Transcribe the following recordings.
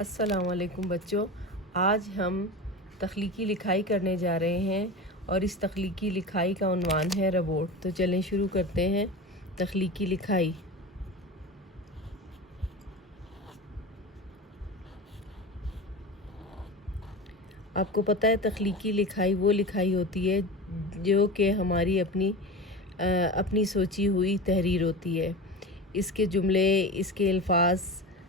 अस्सलामुअलैकुम बच्चों, आज हम तख्लीकी लिखाई करने जा रहे हैं और इस तख्लीकी लिखाई का उन्वान है रोबोट। तो चलें शुरू करते हैं तख्लीकी लिखाई। आपको पता है तख्लीकी लिखाई वो लिखाई होती है जो कि हमारी अपनी सोची हुई तहरीर होती है। इसके जुमले, इसके अल्फाज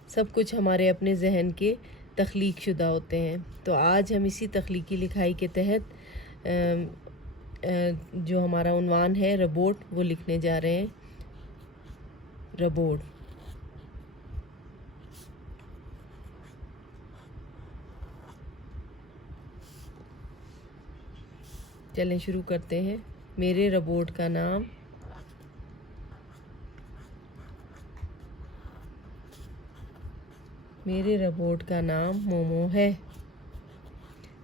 सब कुछ हमारे अपने जहन के तख्लीक शुदा होते हैं। तो आज हम इसी तख्लीकी लिखाई के तहत जो हमारा उन्वान है रोबोट, वो लिखने जा रहे हैं। रोबोट। चलें शुरू करते हैं। मेरे रोबोट का नाम मोमो है।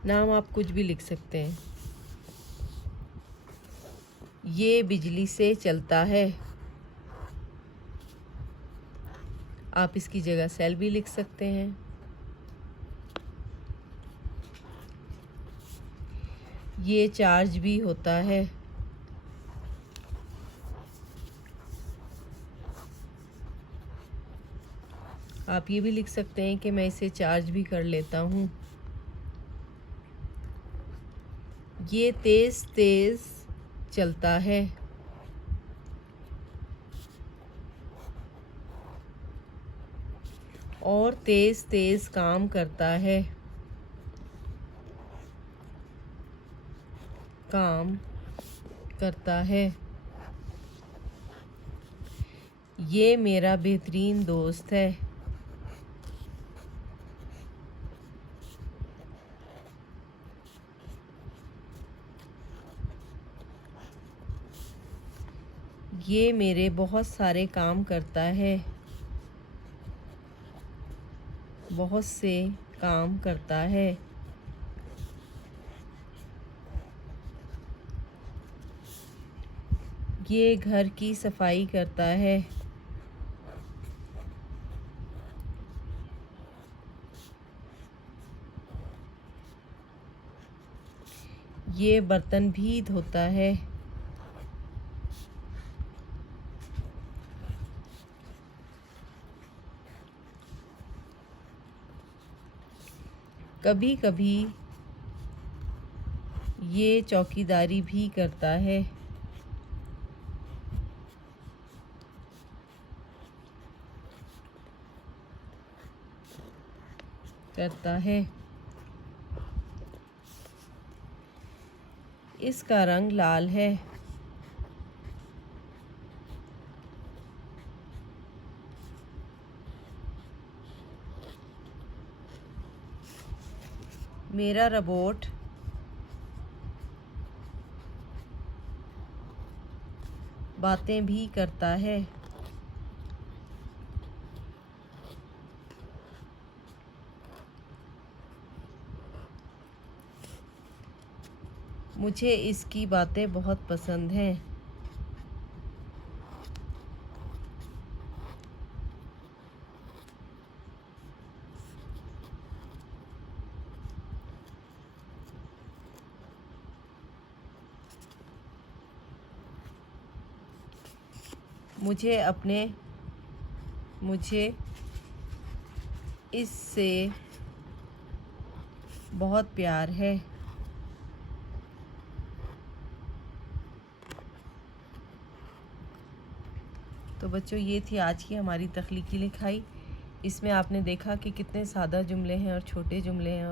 नाम आप कुछ भी लिख सकते हैं। ये बिजली से चलता है। आप इसकी जगह सेल भी लिख सकते हैं। ये चार्ज भी होता है। आप ये भी लिख सकते हैं कि मैं इसे चार्ज भी कर लेता हूँ। ये तेज़ तेज़ चलता है। और तेज़ तेज़ काम करता है। ये मेरा बेहतरीन दोस्त है। ये मेरे बहुत सारे काम करता है। बहुत से काम करता है। ये घर की सफाई करता है। ये बर्तन भी धोता है। कभी कभी ये चौकीदारी भी करता है। इसका रंग लाल है। मेरा रोबोट बातें भी करता है। मुझे इसकी बातें बहुत पसंद हैं। मुझे इससे बहुत प्यार है। तो बच्चों, ये थी आज की हमारी तख्लीकी लिखाई। इसमें आपने देखा कि कितने सादा जुमले हैं और छोटे जुमले हैं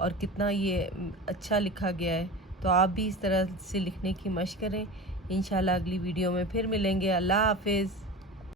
और कितना ये अच्छा लिखा गया है। तो आप भी इस तरह से लिखने की मशक करें। इंशाल्लाह अगली वीडियो में फिर मिलेंगे। अल्लाह हाफिज़।